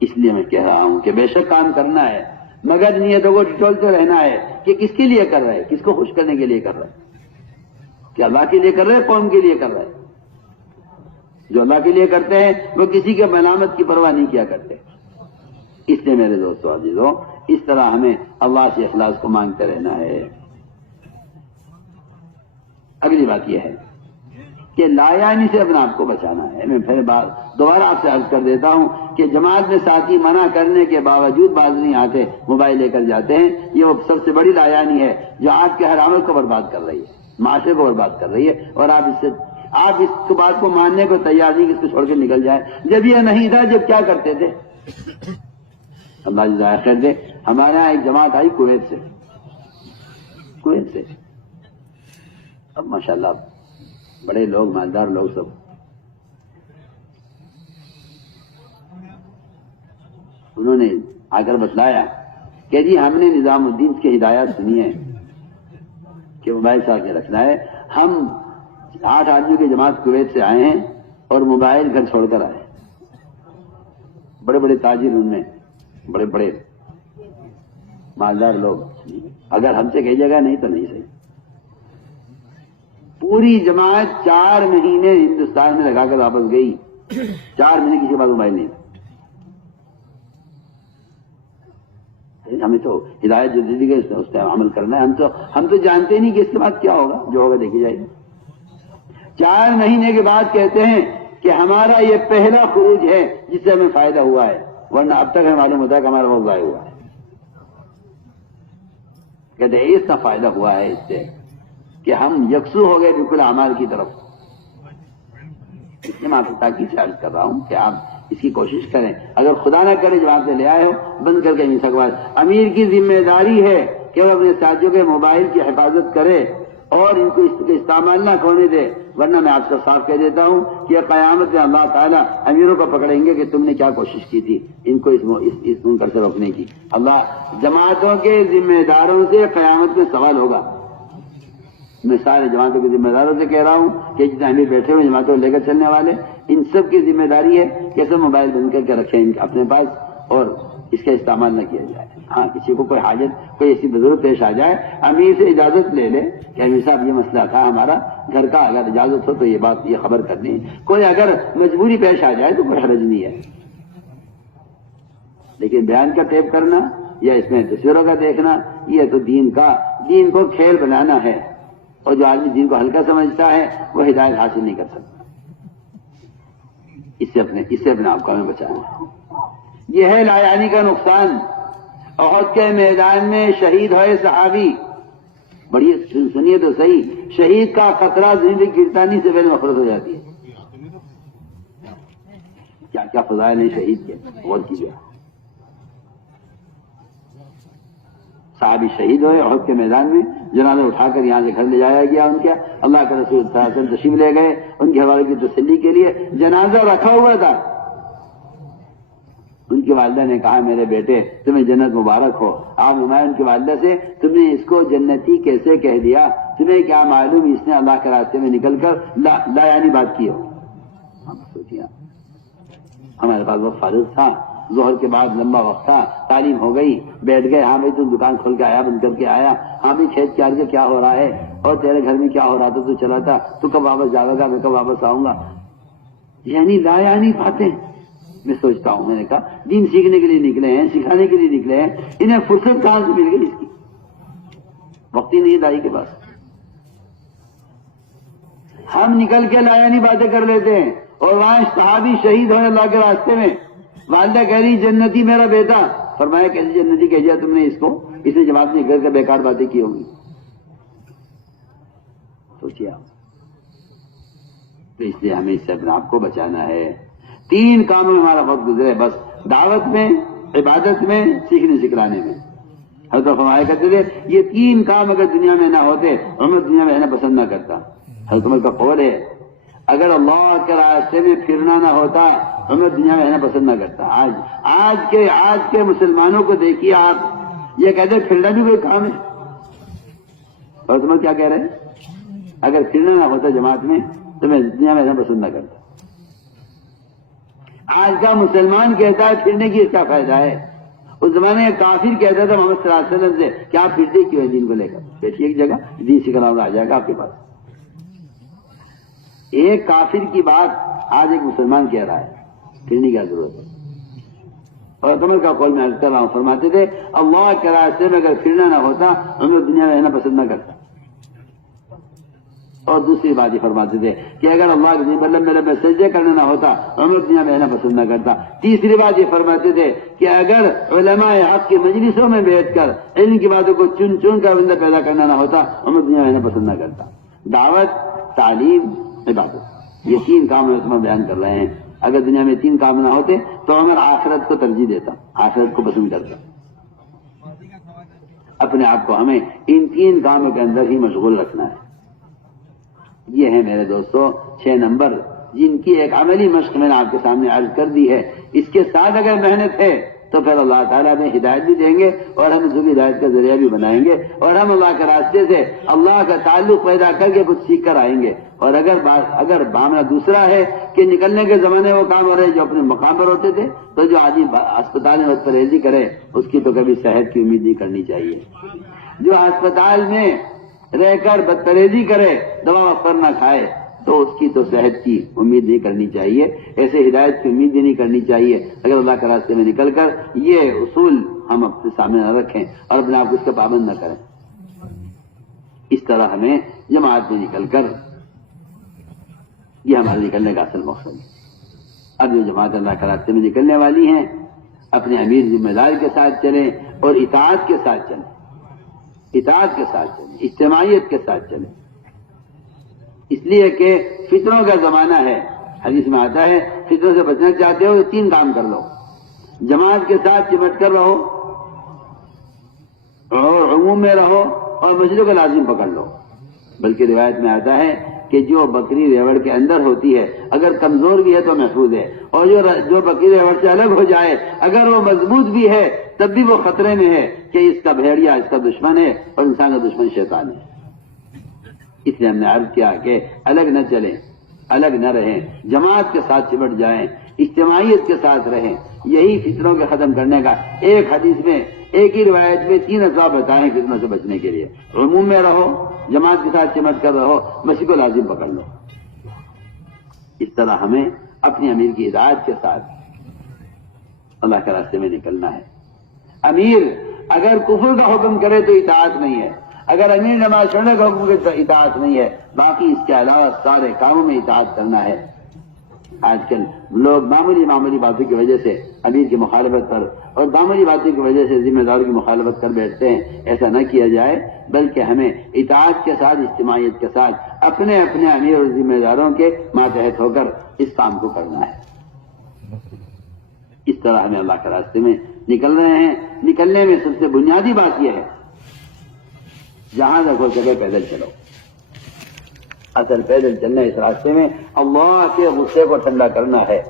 اس لیے میں کہہ رہا ہوں کہ بے شک کام کرنا ہے، مگر نیتوں کو ٹٹولتے رہنا ہے کہ کس کے لیے کر رہا ہے، کس کو خوش کرنے کے لیے کر رہا ہے، کہ اللہ کے لیے کر رہا ہے، قوم کے لیے کر رہا ہے۔ جو اللہ کے لیے کرتے ہیں وہ کسی کے ملامت کی پرواہ نہیں کیا کرتے۔ اس لیے میرے دوستو عزیزو، اس طرح ہمیں اللہ سے اخلاص کو مانگتے رہنا ہے۔ اگلی بات یہ ہے کہ لایانی سے اپنے آپ کو بچانا ہے۔ میں پھر دوبارہ آپ سے عرض کر دیتا ہوں کہ جماعت میں ساتھی منع کرنے کے باوجود باز نہیں آتے، موبائل لے کر جاتے ہیں، یہ وہ سب سے بڑی لایانی ہے جو آپ کے ہر عمل کو برباد کر رہی ہے، معاشرے کو برباد کر رہی ہے، اور آپ اس بات کو ماننے کو تیار نہیں کہ اس کو چھوڑ کے نکل جائیں۔ جب یہ نہیں تھا، جب کیا کرتے تھے؟ اللہ جزائے خیر دے، ہمارے یہاں ایک جماعت آئی کویت سے، اب ماشاءاللہ بڑے لوگ، مالدار لوگ سب، انہوں نے آ کر بتلایا کہ جی ہم نے نظام الدین کی ہدایات سنی ہے کہ موبائل سے آگے رکھنا ہے۔ ہم 8 آدمی کی جماعت کویت سے آئے ہیں اور موبائل گھر چھوڑ کر آئے، بڑے بڑے تاجر ان میں، بڑے بڑے مالدار لوگ، اگر ہم سے کہی جگہ نہیں تو نہیں صحیح۔ پوری جماعت 4 مہینے ہندوستان میں لگا کر واپس گئی، 4 مہینے کسی کے پاس موبائل نہیں۔ ہمیں تو ہدایت جو دی گئی اس پہ عمل کرنا ہے، ہم تو جانتے نہیں کہ اس کے بعد کیا ہوگا، جو ہوگا دیکھی جائے گی۔ 4 مہینے کے بعد کہتے ہیں کہ ہمارا یہ پہلا خروج ہے جس سے ہمیں فائدہ ہوا ہے، ورنہ اب تک ہمیں معلوم ہوتا ہے کہ ہمارا وقت ضائع ہوا ہے۔ کہتے ہیں اس کا فائدہ ہوا ہے اس سے کہ ہم یکسو ہو گئے بالکل اعمال کی طرف۔ اس لیے میں آپ کو تاکید سے عرض کر رہا ہوں کہ آپ اس کی کوشش کریں، اگر خدا نہ کرے جب آپ سے لے آئے ہو بند کر کے نہیں سکوا۔ امیر کی ذمہ داری ہے کہ وہ اپنے ساتھیوں کے موبائل کی حفاظت کرے اور ان کو اس کا استعمال نہ کھونے دے، ورنہ میں آپ کو صاف کہہ دیتا ہوں کہ قیامت میں اللہ تعالیٰ امیروں کو پکڑیں گے کہ تم نے کیا کوشش کی تھی ان کو اس منکر سے روکنے کی۔ اللہ جماعتوں کے ذمہ داروں سے قیامت میں سوال ہوگا۔ میں سارے جماعتوں کے ذمہ داروں سے کہہ رہا ہوں کہ جتنے امیر بیٹھے ہوئے جماعتوں کو لے کر چلنے والے، ان سب کی ذمہ داری ہے کہ سب موبائل بند کر کے رکھیں اپنے پاس اور اس کا استعمال نہ کیا جائے۔ ہاں کسی کو کوئی حاجت، کوئی ایسی ضرورت پیش آ جائے، امیر سے اجازت لے لے کہ امیر صاحب یہ مسئلہ تھا ہمارا گھر کا، اگر اجازت ہو تو یہ خبر کرنی۔ کوئی اگر مجبوری پیش آ جائے تو کوئی حرج نہیں ہے، لیکن بیان کا ٹیپ کرنا یا اس میں تصویروں کا دیکھنا، یہ تو دین کو کھیل بنانا ہے، اور جو آدمی دین کو ہلکا سمجھتا ہے وہ ہدایت حاصل نہیں کر سکتا۔ اس سے اپنے آپ کو ہمیں بچانا ہے۔ یہ ہے لایانی کا نقصان۔ احد کے میدان میں شہید ہوئے صحابی، بڑی سنیے تو صحیح، شہید کا خطرہ زندگی گرتانی سے پہلے مفرط ہو جاتی ہے۔ کیا کیا فضائل ہیں شہید کے، غور کیجیے۔ صحابی شہید ہوئے احد کے میدان میں، جنازہ اٹھا کر یہاں سے گھر لے جایا گیا ان کا، اللہ کے رسول صلی اللہ علیہ وسلم تشریف لے گئے ان کے حوالے کی تسلی کے لیے۔ جنازہ رکھا ہوا تھا، ان کی والدہ نے کہا میرے بیٹے تمہیں جنت مبارک ہو۔ آپ نمائیں ان کی والدہ سے، تم نے اس کو جنتی کیسے کہہ دیا؟ تمہیں کیا معلوم اس نے اللہ کے راستے میں نکل کر لایانی بات کی ہو؟ ہم سوچیا ہمارے پاس وقت فارغ تھا، ظہر کے بعد لمبا وقت تھا، تعلیم ہو گئی، بیٹھ گئے، ہاں بھائی تو دکان کھول کے آیا، بند کر کے آیا، ہاں بھی کھیت کے آگے کیا ہو رہا ہے اور تیرے گھر میں کیا ہو رہا تھا، تو چلا تھا، تو کب واپس جاوے گا، میں کب واپس آؤں گا؟ یعنی لایانی باتیں۔ میں سوچتا ہوں، میں نے کہا دین سیکھنے کے لیے نکلے ہیں، سکھانے کے لیے نکلے ہیں، انہیں فرصت کہاں سے مل گئی اس کی؟ وقت ہی نہیں دائی کے پاس۔ ہم نکل کے لایانی باتیں کر لیتے ہیں، اور وہاں صحابی شہید ہوئے اللہ کے راستے میں، والدہ کہہ رہی جنتی میرا بیٹا، فرمایا کیسی جنتی کہہ دیا تم نے اس کو، اس نے جماعت میں گھر کے بیکار باتیں کی ہوں گی۔ سوچیے آپ، تو اس لیے ہمیں اس سے اپنے آپ کو بچانا ہے۔ 3 کاموں میں ہمارا وقت گزرے بس، دعوت میں، عبادت میں، سیکھنے سکھلانے میں۔ حضرت فرمایا کرتے تھے یہ 3 کام اگر دنیا میں نہ ہوتے عمر دنیا میں رہنا پسند نہ کرتا۔ حضرت عمر کا قول ہے اگر اللہ کے راستے میں پھرنا نہ ہوتا عمر دنیا میں رہنا پسند نہ کرتا۔ آج کے مسلمانوں کو دیکھیے آپ، یہ کہتے ہیں پھرنا بھی کوئی کام ہے۔ حضرت عمر کیا کہہ رہے ہیں؟ اگر پھرنا نہ ہوتا جماعت میں تو میں دنیا میں رہنا پسند نہ کرتا۔ آج کا مسلمان کہتا ہے پھرنے کی اس کا فائدہ ہے. اس زمانے میں کافر کہتا تھا محمد صلی اللہ علیہ وسلم سے کہ آپ پھرتے کیوں ہیں دین کو لے کر؟ بیٹھیے ایک جگہ، دین سکھلاؤں گا، آ جائے گا آپ کے پاس. ایک کافر کی بات آج ایک مسلمان کہہ رہا ہے، پھرنے کی ضرورت ہے. اور عمر کا قول میں عرض کر رہا ہوں، فرماتے تھے اللہ کے راستے میں اگر پھرنا نہ ہوتا عمر دنیا میں رہنا پسند نہ کرتا. اور دوسری بات یہ فرماتے تھے کہ اگر اللہ کے مطلب میرے میں سجدے کرنا نہ ہوتا عمر دنیا میں رہنا پسند نہ کرتا. تیسری بات یہ فرماتے تھے کہ اگر علماء حق کی مجلسوں میں بیٹھ کر علم کی باتوں کو چن چن کر بندہ پیدا کرنا نہ ہوتا عمر دنیا میں رہنا پسند نہ کرتا. دعوت، تعلیم، عبادت، یہ تین کام میں بیان کر رہے ہیں. اگر دنیا میں تین کام نہ ہوتے تو عمر آخرت کو ترجیح دیتا، آخرت کو پسند کرتا. اپنے آپ کو ہمیں ان تین کاموں کے اندر ہی مشغول رکھنا ہے. یہ ہے میرے دوستو 6 نمبر جن کی ایک عملی مشق میں نے آپ کے سامنے عرض کر دی ہے. اس کے ساتھ اگر محنت ہے تو پھر اللہ تعالیٰ ہمیں ہدایت بھی دیں گے اور ہم ذریعہ ہدایت کا ذریعہ بھی بنائیں گے اور ہم اللہ کے راستے سے اللہ کا تعلق پیدا کر کے کچھ سیکھ کر آئیں گے. اور اگر معاملہ دوسرا ہے کہ نکلنے کے زمانے وہ کام ہو رہے جو اپنے مقام پر ہوتے تھے تو جو آدمی اسپتال میں بدپرہیزی کرے اس کی تو کبھی صحت کی امید نہیں کرنی چاہیے. جو اسپتال میں رہ کر بدپرہیزی کرے، دوا پر نہ کھائے، تو اس کی تو صحت کی امید نہیں کرنی چاہیے. ایسے ہدایت کی امید بھی نہیں کرنی چاہیے. اگر اللہ کے راستے میں نکل کر یہ اصول ہم اپنے سامنے نہ رکھیں اور اپنے آپ کو اس کا پابند نہ کریں. اس طرح ہمیں جماعت میں نکل کر، یہ ہمارے نکلنے کا اصل مقصد ہے. اب جو جماعت اللہ کے راستے میں نکلنے والی ہیں اپنے امیر ذمہ دار کے ساتھ چلیں اور اطاعت کے ساتھ چلیں، اطاعت کے ساتھ چلیں، اجتماعیت کے ساتھ چلیں. اس لیے کہ فتنوں کا زمانہ ہے. حدیث میں آتا ہے فتنوں سے بچنا چاہتے ہو تو 3 کام کر لو. جماعت کے ساتھ چمٹ کر رہو اور عموم میں رہو اور مسجدوں کا لازم پکڑ لو. بلکہ روایت میں آتا ہے کہ جو بکری ریوڑ کے اندر ہوتی ہے اگر کمزور بھی ہے تو محفوظ ہے، اور جو بکری ریوڑ سے الگ ہو جائے اگر وہ مضبوط بھی ہے تب بھی وہ خطرے میں ہے کہ اس کا بھیڑیا اس کا دشمن ہے اور انسان کا دشمن شیطان ہے. اس لیے ہم نے عرض کیا کہ الگ نہ چلیں، الگ نہ رہیں، جماعت کے ساتھ چمٹ جائیں، اجتماعیت کے ساتھ رہیں. یہی فتنوں کے ختم کرنے کا ایک حدیث میں ایک ہی روایت میں 3 اسباب بتائے ہیں فتنوں سے بچنے کے لیے. عموم میں رہو، جماعت کے ساتھ چمٹ کر رہو، مسجد کو لازم پکڑ لو. اس طرح ہمیں اپنے امیر کی ہدایت کے ساتھ اللہ کے راستے میں نکلنا ہے. امیر اگر کفر کا حکم کرے تو اطاعت نہیں ہے، اگر امیر نماز پڑھنے کا حکم کرے تو اطاعت نہیں ہے. باقی اس کے علاوہ سارے کاموں میں اطاعت کرنا ہے. آج کل لوگ معمولی باتوں کی وجہ سے امیر کی مخالفت پر اور معمولی باتوں کی وجہ سے ذمہ داروں کی مخالفت کر بیٹھتے ہیں. ایسا نہ کیا جائے، بلکہ ہمیں اطاعت کے ساتھ، اجتماعیت کے ساتھ اپنے امیر اور ذمہ داروں کے ماتحت ہو کر اس کام کو کرنا ہے. اس طرح ہمیں اللہ کے راستے میں نکل رہے ہیں. نکلنے میں سب سے بنیادی بات یہ ہے جہاں رکھو جگہ پیدل چلو. اصل پیدل چلنا اس راستے میں اللہ کے غصے کو ٹھنڈا کرنا ہے.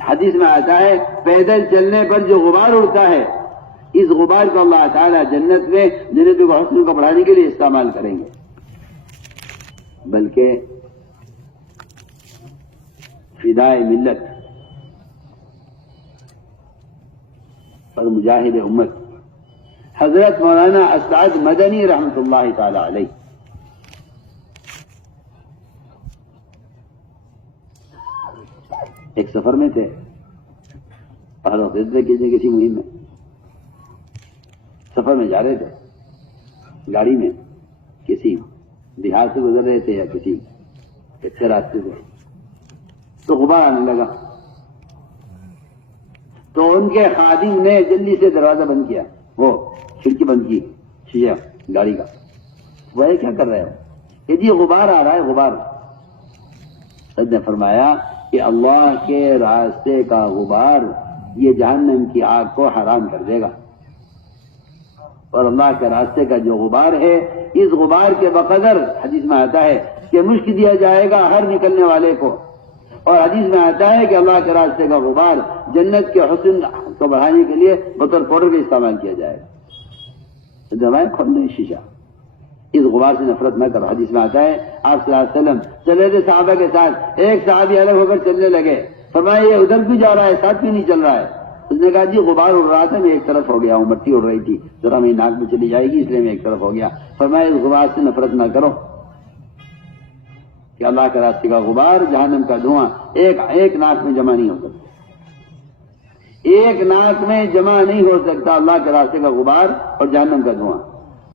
حدیث میں آتا ہے پیدل چلنے پر جو غبار اڑتا ہے اس غبار کو اللہ تعالیٰ جنت میں جنت کو حسن کو بڑھانے کے لیے استعمال کریں گے. بلکہ فدائے ملت اور مجاہد امت حضرت مولانا اسعد مدنی رحمۃ اللہ تعالی علیہ ایک سفر میں تھے، پہلو فیصلے کیجیے کسی مہم میں سفر میں جا رہے تھے، گاڑی میں کسی دیہات سے گزر رہے تھے یا کسی اچھے راستے سے، تو غبار آنے لگا. تو ان کے خادم نے جلدی سے دروازہ بند کیا، وہ کھڑکی بند کی شیشہ گاڑی کا. وہ کیا کر رہے ہو؟ کہ جی غبار آ رہا ہے، غبار. سید نے فرمایا کہ اللہ کے راستے کا غبار یہ جہنم کی آگ کو حرام کر دے گا، اور اللہ کے راستے کا جو غبار ہے اس غبار کے بقدر حدیث میں آتا ہے کہ مشک دیا جائے گا ہر نکلنے والے کو. اور حدیث میں آتا ہے کہ اللہ کے راستے کا غبار جنت کے حسن کو بڑھانے کے لیے بطور پاؤڈر کا استعمال کیا جائے گا. دمائیں کھول دیں شیشہ، اس غبار سے نفرت نہ کرو. حدیث میں آتا ہے آپ صلی اللہ علیہ وسلم چلے تھے صحابہ کے ساتھ، ایک صحابی الگ ہو کر چلنے لگے فرمایا یہ ادھر کیوں جا رہا ہے، ساتھ کیوں نہیں چل رہا ہے؟ اس نے کہا جی غبار اڑ رہا تھا، میں ایک طرف ہو گیا ہوں، مٹی اڑ رہی تھی، ذرا میری ناک میں چلی جائے گی اس لیے میں ایک طرف ہو گیا۔ فرمایا اس غبار سے نفرت نہ کرو کہ اللہ کے راستے کا غبار، جہنم کا دھواں ایک ناک میں جمع نہیں ہو سکتا، ایک ناک میں جمع نہیں ہو سکتا اللہ کے راستے کا غبار اور جہنم کا دھواں۔